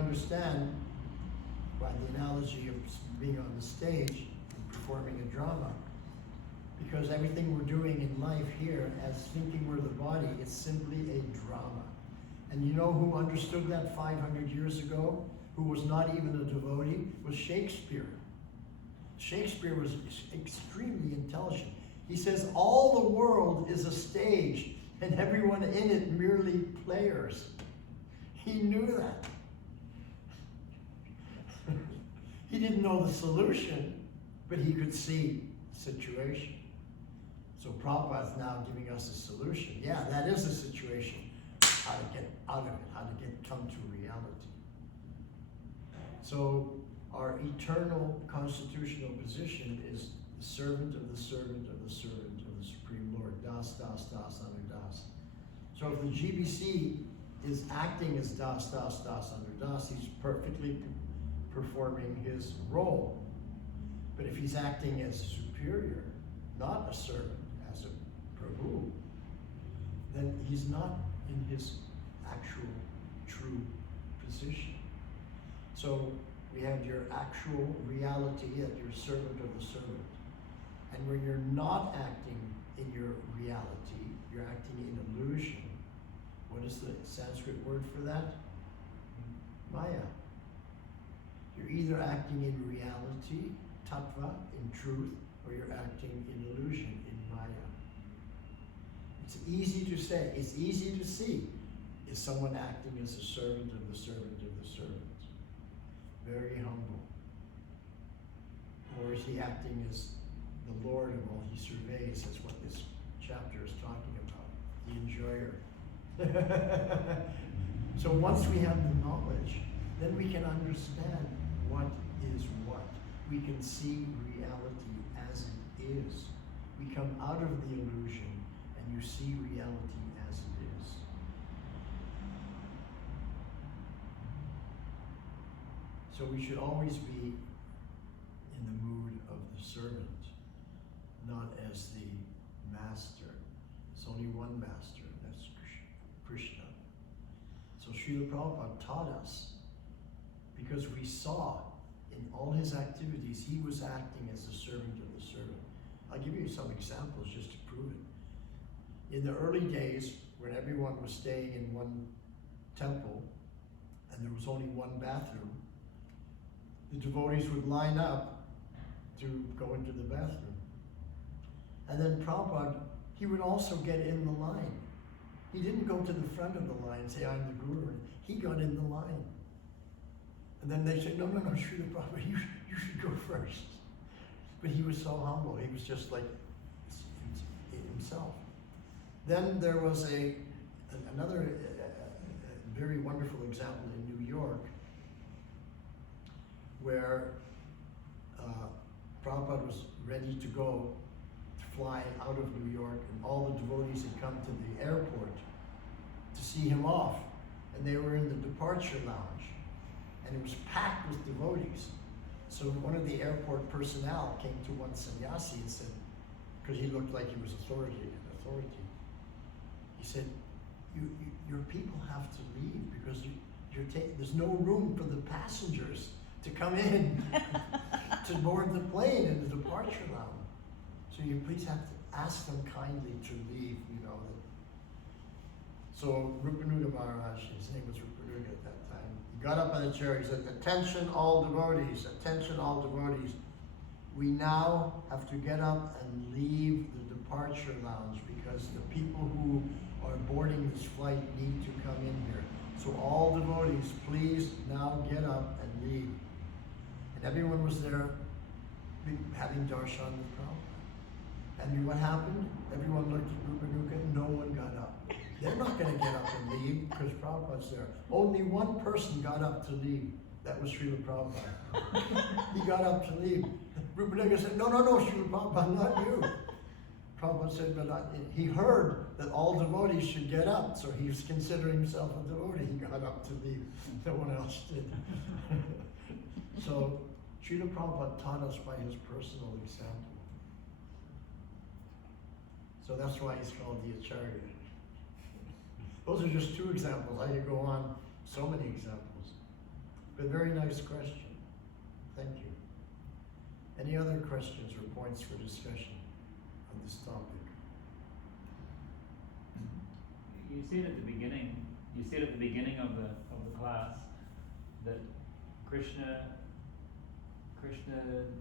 understand by the analogy of being on the stage and performing a drama. Because everything we're doing in life here, as thinking we're the body, it's simply a drama. And you know who understood that 500 years ago? Who was not even a devotee? Was Shakespeare. Shakespeare was extremely intelligent. He says, all the world is a stage, and everyone in it merely players. He knew that. He didn't know the solution, but he could see the situation. So Prabhupada's now giving us a solution. Yeah, that is a situation. How to get out of it, how to come to reality. So our eternal constitutional position is the servant of the servant of the servant of the Supreme Lord. Das, das, das, under das. So if the GBC is acting as das, das, das, under das, he's perfectly performing his role. But if he's acting as a superior, not a servant, as a Prabhu, then he's not in his actual true position. So we have your actual reality, that you're servant of the servant. And when you're not acting in your reality, you're acting in illusion. What is the Sanskrit word for that? Maya. You're either acting in reality, tattva, in truth, or you're acting in illusion, in Maya. It's easy to say, it's easy to see. Is someone acting as a servant of the servant of the servant? Very humble. Or is he acting as the Lord of all he surveys? That's what this chapter is talking about, the enjoyer. So once we have the knowledge, then we can understand what is what. We can see reality as it is. We come out of the illusion and you see reality as it is. So we should always be in the mood of the servant, not as the master. There's only one master, and that's Krishna. So Srila Prabhupada taught us, because we saw in all his activities, he was acting as the servant of the servant. I'll give you some examples just to prove it. In the early days, when everyone was staying in one temple, and there was only one bathroom, the devotees would line up to go into the bathroom. And then Prabhupada, he would also get in the line. He didn't go to the front of the line and say, I'm the guru. He got in the line. And then they said, no, Srila Prabhupada, you should go first. But he was so humble. He was just like himself. Then there was another very wonderful example in New York, where Prabhupada was ready to go to fly out of New York, and all the devotees had come to the airport to see him off. And they were in the departure lounge, and it was packed with devotees. So one of the airport personnel came to one sannyasi and said, because he looked like he was authority, he said, your people have to leave because there's no room for the passengers to come in to board the plane in the departure lounge. So you please have to ask them kindly to leave, So Rupanuga Maharaj, his name was Rupanuga at that time, he got up on the chair, he said, attention all devotees, we now have to get up and leave the departure lounge because the people who are boarding this flight need to come in here. So all devotees, please now get up and leave. And everyone was there having darshan with Prabhupada. And what happened? Everyone looked at Rupanuga, no one got up. They're not going to get up and leave because Prabhupada's there. Only one person got up to leave. That was Srila Prabhupada. He got up to leave. Rupanuga said, no, Srila Prabhupada, not you. Prabhupada said, but he heard that all devotees should get up, so he was considering himself a devotee. He got up to leave. No one else did. So Srila Prabhupada taught us by his personal example. So that's why he's called the Acharya. Those are just two examples. I could go on so many examples. But very nice question. Thank you. Any other questions or points for discussion on this topic? You said at the beginning of the class that Krishna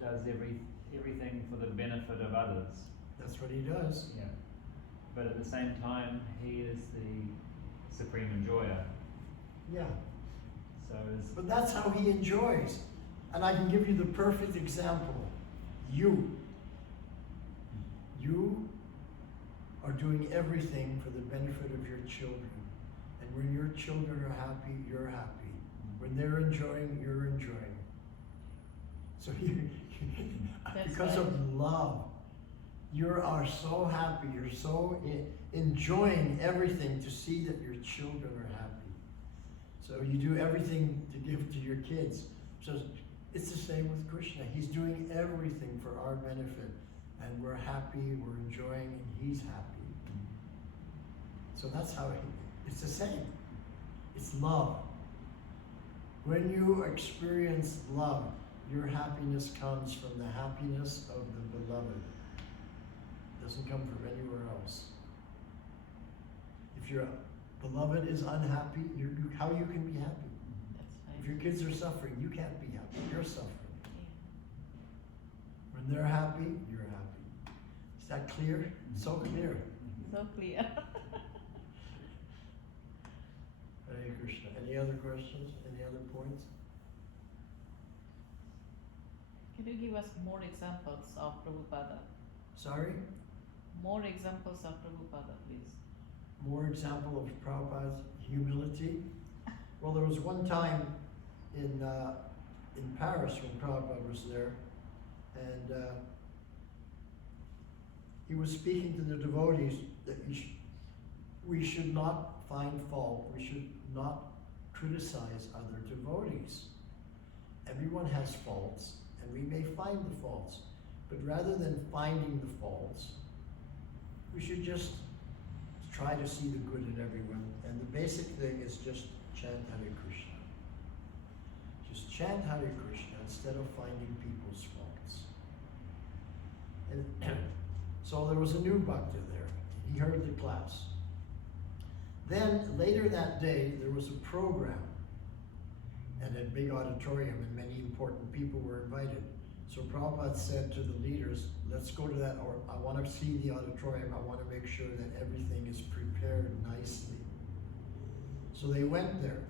does everything for the benefit of others. That's what he does. Yeah. But at the same time, he is the supreme enjoyer. Yeah. So but that's how he enjoys. And I can give you the perfect example. You are doing everything for the benefit of your children. And when your children are happy, you're happy. When they're enjoying, you're enjoying. So because of love, you are so happy, you're so enjoying everything to see that your children are happy. So you do everything to give to your kids. So it's the same with Krishna. He's doing everything for our benefit. And we're happy, we're enjoying, and he's happy. So that's how it's the same. It's love. When you experience love, your happiness comes from the happiness of the beloved. It doesn't come from anywhere else. If your beloved is unhappy, how you can be happy? That's fine. If your kids are suffering, you can't be happy. You're suffering. When they're happy, you're happy. Is that clear? So clear. So clear. Hare Krishna. Any other questions? Any other points? Can you give us more examples of Prabhupada? Sorry? More examples of Prabhupada, please. More example of Prabhupada's humility? Well, there was one time in Paris when Prabhupada was there, and he was speaking to the devotees that we should not find fault, we should not criticize other devotees. Everyone has faults, and we may find the faults, but rather than finding the faults, we should just try to see the good in everyone. And the basic thing is just chant Hare Krishna. Just chant Hare Krishna instead of finding people's faults. And so there was a new bhakta there. He heard the class. Then later that day, there was a program and a big auditorium, and many important people were invited. So Prabhupada said to the leaders, let's go to that, or I want to see the auditorium. I want to make sure that everything is prepared nicely. So they went there.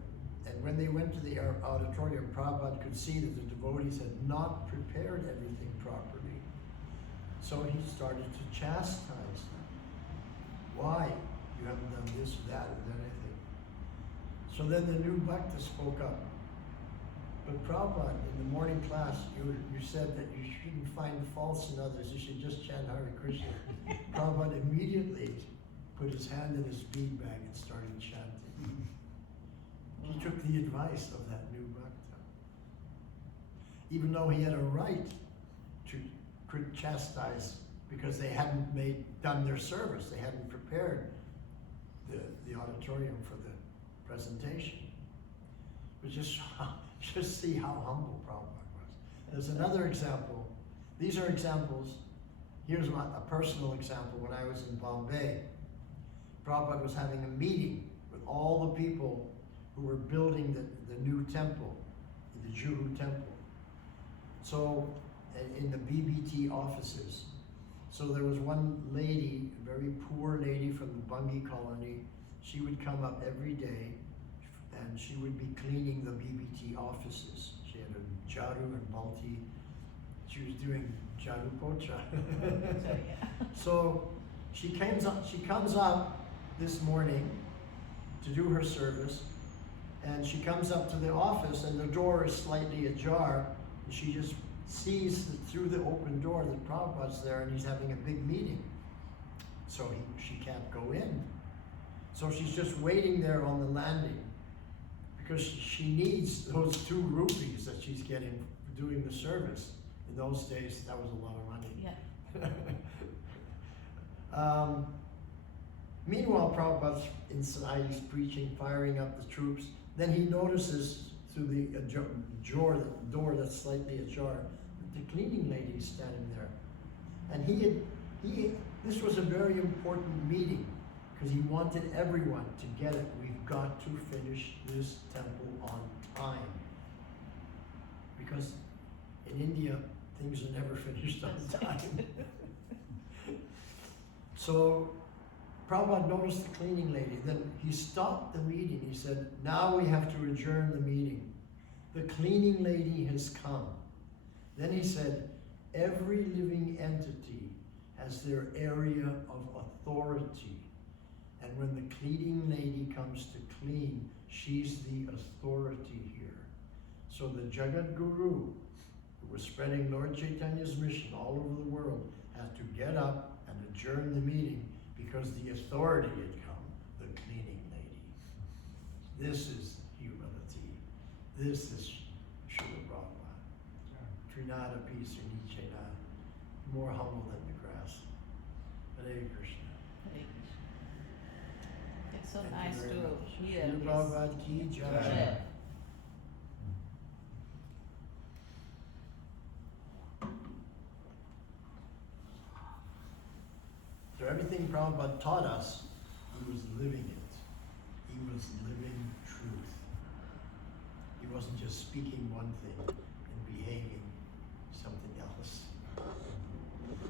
And when they went to the auditorium, Prabhupada could see that the devotees had not prepared everything properly. So he started to chastise them. Why? You haven't done this or that or anything. So then the new bhakta spoke up. But Prabhupada, in the morning class, you said that you shouldn't find faults in others, you should just chant Hare Krishna. Prabhupada immediately put his hand in his bead bag and started chanting. He took the advice of that new bhakta. Even though he had a right to chastise because they hadn't done their service, they hadn't prepared the auditorium for the presentation. But just see how humble Prabhupada was. There's another example. These are examples. Here's a personal example. When I was in Bombay, Prabhupada was having a meeting with all the people who were building the new temple, the Juhu temple. So, in the BBT offices. So there was one lady, a very poor lady from the Bungi colony. She would come up every day and she would be cleaning the BBT offices. She had a jaru and multi. She was doing jaru pocha. So she comes up this morning to do her service, and she comes up to the office and the door is slightly ajar, and she just sees through the open door that Prabhupada's there and he's having a big meeting. So she can't go in. So she's just waiting there on the landing because she needs those 2 rupees that she's getting for doing the service. In those days, that was a lot of money. Yeah. Meanwhile, Prabhupada's inside, he's preaching, firing up the troops. Then he notices through the door that's slightly ajar. The cleaning lady is standing there. And this was a very important meeting because he wanted everyone to get it. We've got to finish this temple on time. Because in India, things are never finished on time. So Prabhupada noticed the cleaning lady. Then he stopped the meeting. He said, now we have to adjourn the meeting. The cleaning lady has come. Then he said, every living entity has their area of authority. And when the cleaning lady comes to clean, she's the authority here. So the Jagat Guru, who was spreading Lord Chaitanya's mission all over the world, had to get up and adjourn the meeting because the authority had come, the cleaning lady. This is humility. This is Srila Prabhupada. Trinada Pisa Nichena, more humble than the grass. Hare Krishna. Hare Krishna. It's so Thank you nice very to much. hear Srila this. Prabhupada ki jai. Jai. So everything Prabhupada taught us, he was living it. He was living truth. He wasn't just speaking one thing and behaving